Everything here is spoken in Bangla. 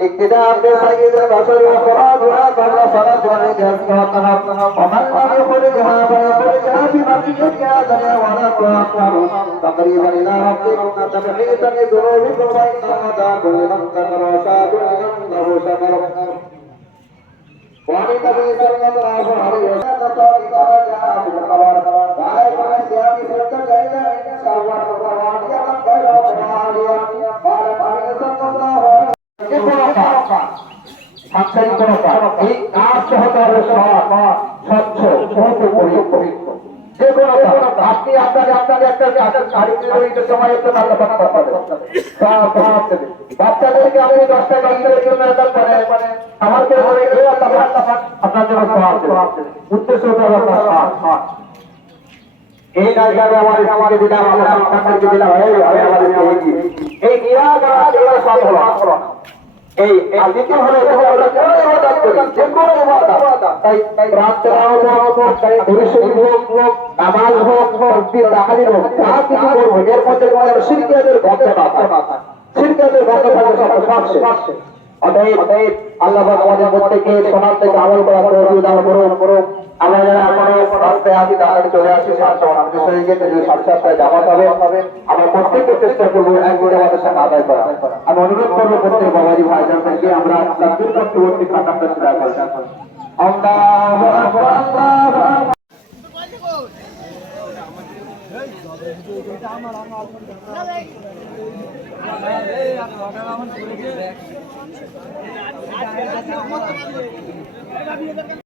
اقتداء بسيد البشر وقرابها قبل صلاة وعيد وطهر ومن لم يخرجها فيخرجها بمقية آدم ونبو أكبر تقريبا إلى ربكم تبحيثا لذنوبكم فإن مدى كل من كفر وشاء إنه شكر সাংসারিক কোনো কাজ এই হতে স্বচ্ছ পবিত্র কাজ আপনি পাতা পাবেন বাচ্চাদেরকে আপনি দশ টাকা জন্য একটা করে আমাকে এই আপনার জন্য উদ্দেশ্য এই আমাদের আমাকে দিলাম আমরা কোন ইবাদত করি যে কোন ইবাদত গন্ধ না থাকে আমল করা তৌফিক দান করুন আমরা রাস্তায় আছি তাড়াতাড়ি চলে আসি সাতটা হবে আমরা চেষ্টা করব এক ঘণ্টা আমাদের আদায় করা আমি অনুরোধ করব প্রত্যেক বাবাজি ভাইজান আমরা পরবর্তী খাতাটা শুরু করি